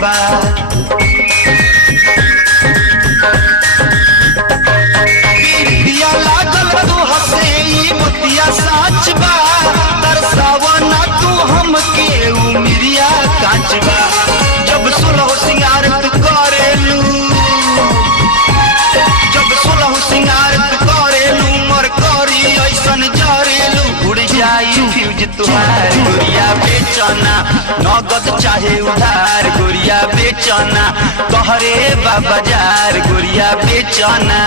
बा। लागल तू हसे मोतिया साच बा, तरसावना तू हमके उमिरिया काच बा। जब सुलह सिंगार तू करेलू, जब सुलह सिंगार तू करेलू, मर करी ऐसन जरेलू। उड़ जाई फ्यूज तुहार गोरिया बेचना, नगद चाहे उधार गोरिया बेचना, तोहरे बा बाजार गोरिया बेचना।